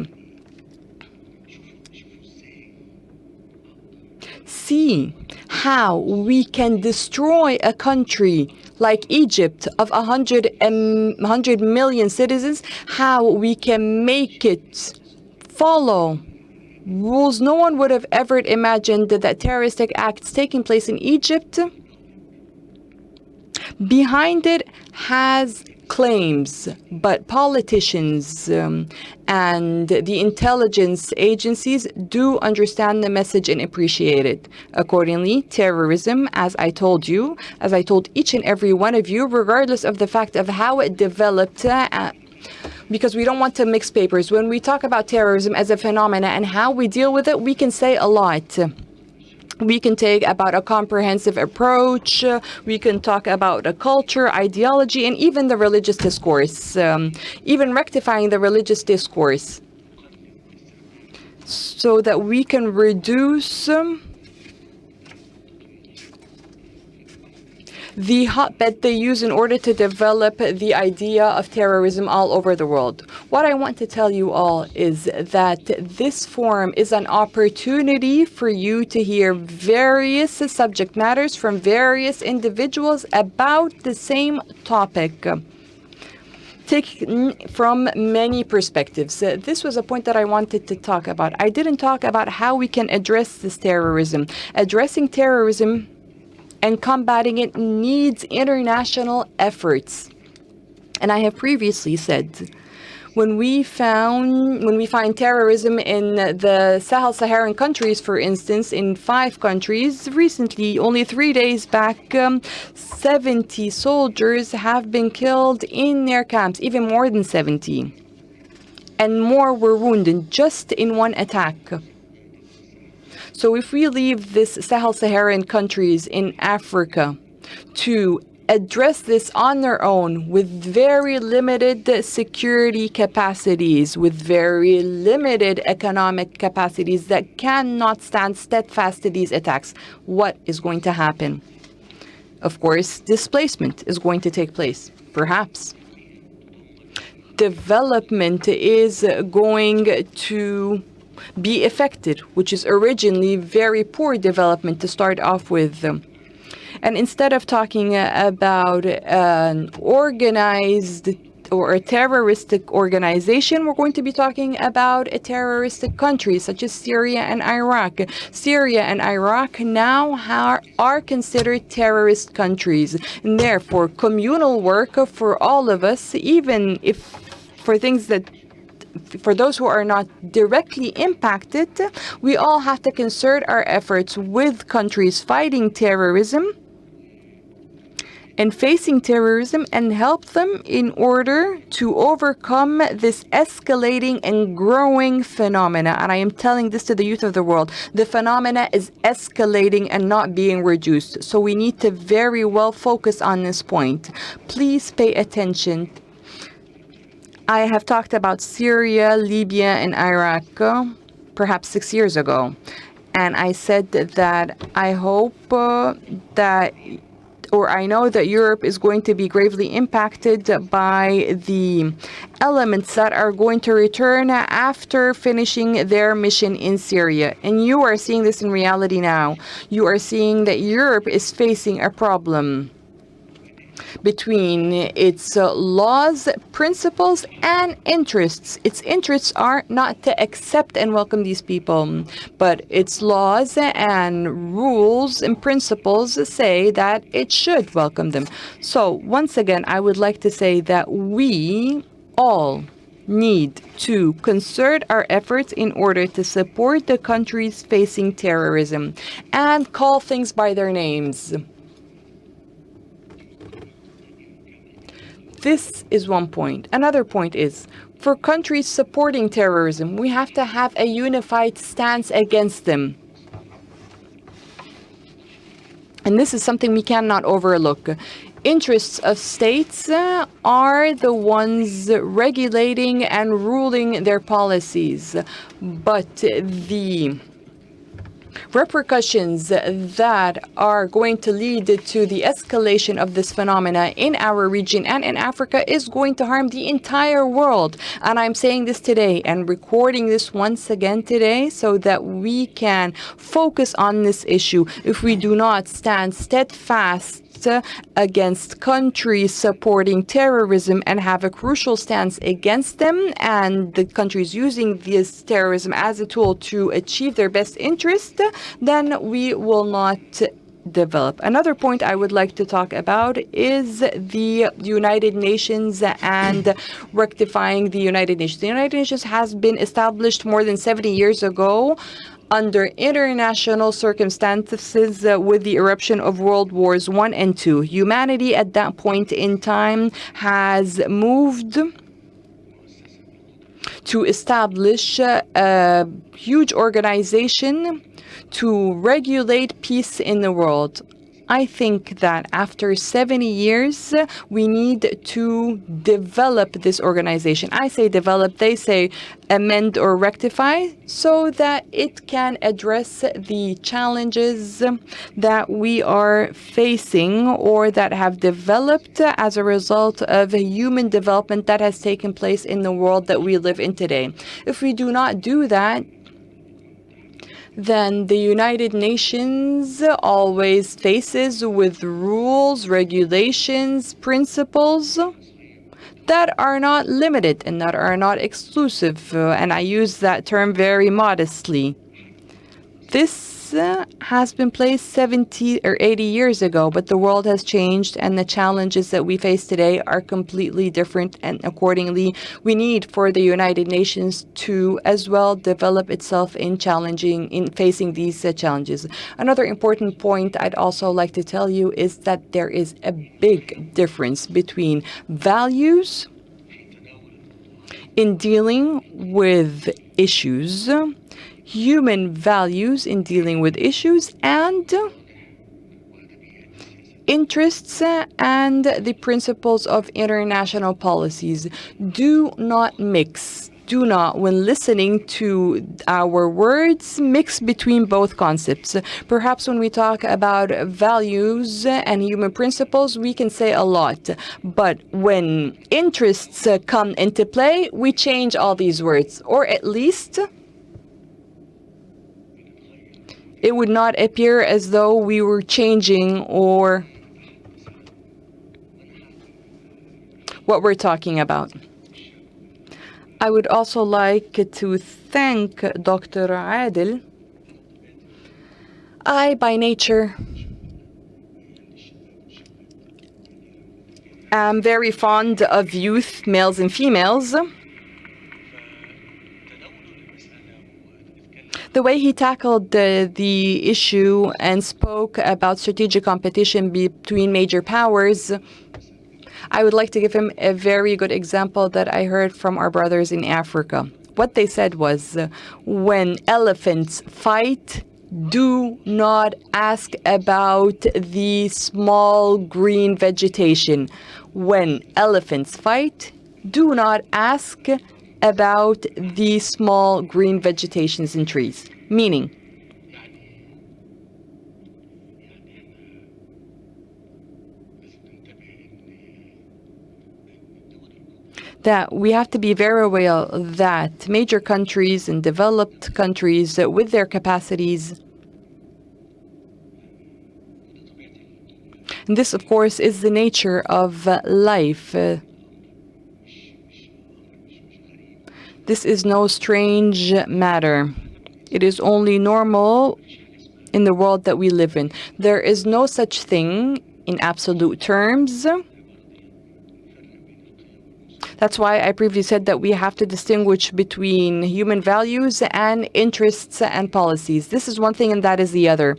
see how we can destroy a country like Egypt of 100 million citizens, how we can make it follow rules no one would have ever imagined that terroristic acts taking place in Egypt behind it has claims, but politicians and the intelligence agencies do understand the message and appreciate it. Accordingly, terrorism, as I told you, as I told each and every one of you, regardless of the fact of how it developed, because we don't want to mix papers. When we talk about terrorism as a phenomenon and how we deal with it, we can say a lot. We can take about a comprehensive approach. We can talk about a culture, ideology, and even the religious discourse, even rectifying the religious discourse so that we can reduce the hotbed they use in order to develop the idea of terrorism all over the world. What I want to tell you all is that this forum is an opportunity for you to hear various subject matters from various individuals about the same topic, taken from many perspectives. This was a point that I wanted to talk about. I didn't talk about how we can address this terrorism. Addressing terrorism and combating it needs international efforts. And I have previously said, when we find terrorism in the Sahel-Saharan countries, for instance, in 5 countries, recently, only 3 days back, 70 soldiers have been killed in their camps, even more than 70. And more were wounded just in one attack. So if we leave this Sahel-Saharan countries in Africa to address this on their own with very limited security capacities, with very limited economic capacities that cannot stand steadfast to these attacks, what is going to happen? Of course, displacement is going to take place, perhaps. Development is going to be affected, which is originally very poor development to start off with. And instead of talking about an organized or a terroristic organization, we're going to be talking about a terroristic country such as Syria and Iraq. Syria and Iraq now are considered terrorist countries, and therefore communal work for all of us, even if for those who are not directly impacted, we all have to concert our efforts with countries fighting terrorism and facing terrorism and help them in order to overcome this escalating and growing phenomena. And I am telling this to the youth of the world. The phenomena is escalating and not being reduced. So we need to very well focus on this point. Please pay attention. I have talked about Syria, Libya, and Iraq perhaps 6 years ago. And I said that I hope I know that Europe is going to be gravely impacted by the elements that are going to return after finishing their mission in Syria. And you are seeing this in reality now. You are seeing that Europe is facing a problem between its laws, principles, and interests. Its interests are not to accept and welcome these people, but its laws and rules and principles say that it should welcome them. So once again, I would like to say that we all need to concert our efforts in order to support the countries facing terrorism and call things by their names. This is one point. Another point is, for countries supporting terrorism, we have to have a unified stance against them. And this is something we cannot overlook. Interests of states are the ones regulating and ruling their policies, but the repercussions that are going to lead to the escalation of this phenomena in our region and in Africa is going to harm the entire world. And I'm saying this today and recording this once again today so that we can focus on this issue. If we do not stand steadfast against countries supporting terrorism and have a crucial stance against them, and the countries using this terrorism as a tool to achieve their best interest, then we will not develop. Another point I would like to talk about is the United Nations and rectifying the United Nations. The United Nations has been established more than 70 years ago under international circumstances with the eruption of World Wars I and II. Humanity at that point in time has moved to establish a huge organization to regulate peace in the world. I think that after 70 years, we need to develop this organization. I say develop, they say amend or rectify, so that it can address the challenges that we are facing or that have developed as a result of human development that has taken place in the world that we live in today. If we do not do that, then the United Nations always faces with rules, regulations, principles that are not limited and that are not exclusive. And I use that term very modestly. This has been placed 70 or 80 years ago, but the world has changed and the challenges that we face today are completely different, and accordingly we need for the United Nations to as well develop itself in facing these challenges. Another important point I'd also like to tell you is that there is a big difference between values in dealing with issues, human values in dealing with issues, and interests and the principles of international policies. Do not mix. Do not, when listening to our words, mix between both concepts. Perhaps when we talk about values and human principles, we can say a lot. But when interests come into play, we change all these words, or at least it would not appear as though we were changing or what we're talking about. I would also like to thank Dr. Adel. I, by nature, am very fond of youth, males and females. The way he tackled the issue and spoke about strategic competition between major powers, I would like to give him a very good example that I heard from our brothers in Africa. What they said was, when elephants fight, do not ask about the small green vegetation. When elephants fight, do not ask about the small green vegetations and trees. Meaning, that we have to be very aware that major countries and developed countries with their capacities, and this of course is the nature of life. This is no strange matter. It is only normal in the world that we live in. There is no such thing in absolute terms. That's why I previously said that we have to distinguish between human values and interests and policies. This is one thing and that is the other.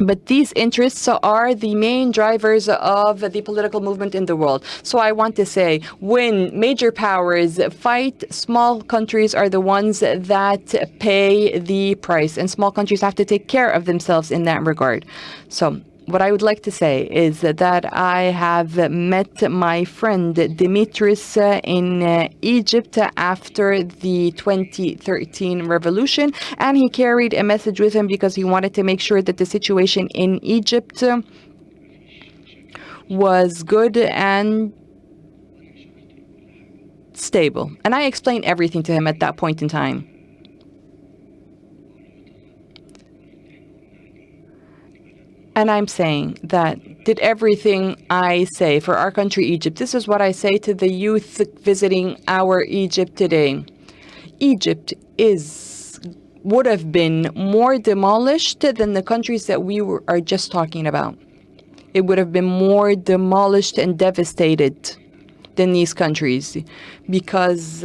But these interests are the main drivers of the political movement in the world. So I want to say, when major powers fight, small countries are the ones that pay the price, and small countries have to take care of themselves in that regard. So what I would like to say is that I have met my friend Dimitris in Egypt after the 2013 revolution, and he carried a message with him because he wanted to make sure that the situation in Egypt was good and stable. And I explained everything to him at that point in time. And I'm saying that did everything I say for our country, Egypt. This is what I say to the youth visiting our Egypt today. Egypt would have been more demolished than the countries that we are just talking about. It would have been more demolished and devastated than these countries because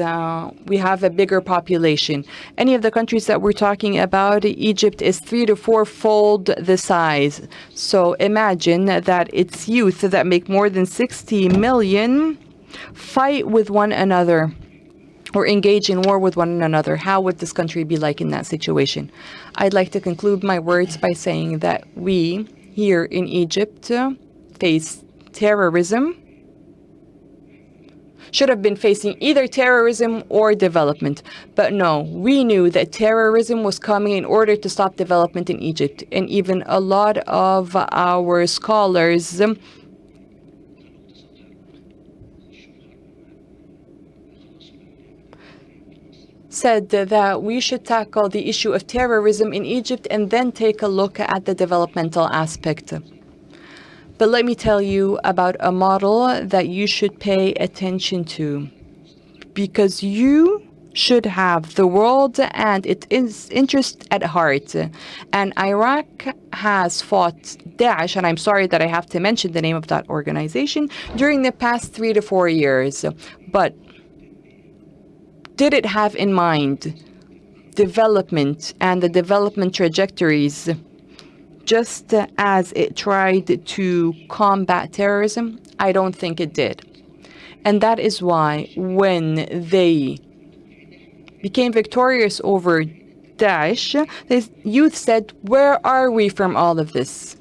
we have a bigger population. Any of the countries that we're talking about, Egypt is 3 to 4-fold the size. So imagine that its youth that make more than 60 million fight with one another or engage in war with one another. How would this country be like in that situation? I'd like to conclude my words by saying that we here in Egypt face terrorism, should have been facing either terrorism or development. But no, we knew that terrorism was coming in order to stop development in Egypt. And even a lot of our scholars said that we should tackle the issue of terrorism in Egypt and then take a look at the developmental aspect. But let me tell you about a model that you should pay attention to, because you should have the world and its interest at heart. And Iraq has fought Daesh, and I'm sorry that I have to mention the name of that organization, during the past 3 to 4 years. But did it have in mind development and the development trajectories just as it tried to combat terrorism? I don't think it did. And that is why when they became victorious over Daesh, the youth said, where are we from all of this?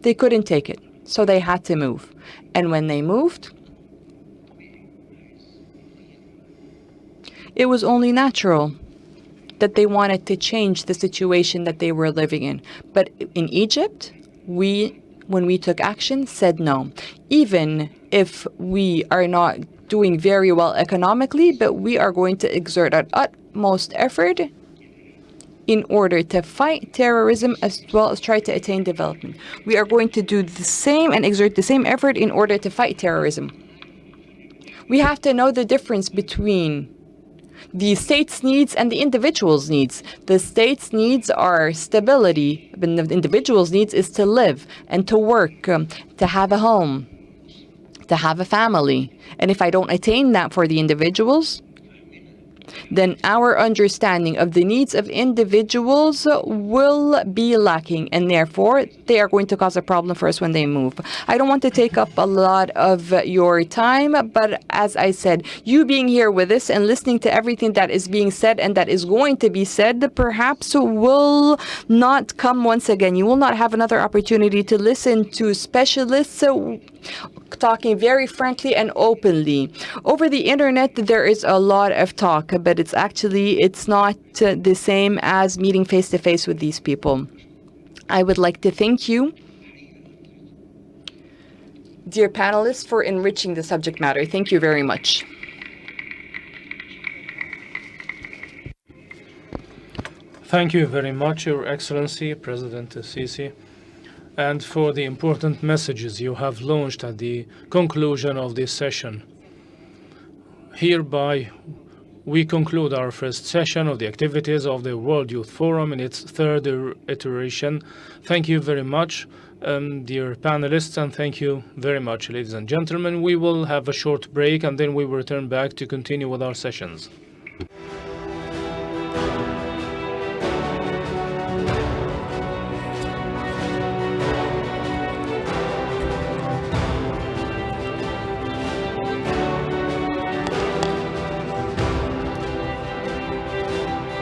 They couldn't take it, so they had to move. And when they moved, it was only natural that they wanted to change the situation that they were living in. But in Egypt, when we took action, said no. Even if we are not doing very well economically, but we are going to exert our utmost effort in order to fight terrorism as well as try to attain development. We are going to do the same and exert the same effort in order to fight terrorism. We have to know the difference between the state's needs and the individual's needs. The state's needs are stability, but the individual's needs is to live and to work, to have a home, to have a family. And if I don't attain that for the individuals, then our understanding of the needs of individuals will be lacking, and therefore they are going to cause a problem for us when they move. I don't want to take up a lot of your time, but as I said, you being here with us and listening to everything that is being said and that is going to be said perhaps will not come once again. You will not have another opportunity to listen to specialists talking very frankly and openly. Over the internet, there is a lot of talk, but it's not the same as meeting face to face with these people. I would like to thank you, dear panelists, for enriching the subject matter. Thank you very much. Thank you very much, Your Excellency, President Sisi, and for the important messages you have launched at the conclusion of this session. Hereby, we conclude our first session of the activities of the World Youth Forum in its third iteration. Thank you very much, dear panelists, and thank you very much, ladies and gentlemen. We will have a short break, and then we will return back to continue with our sessions.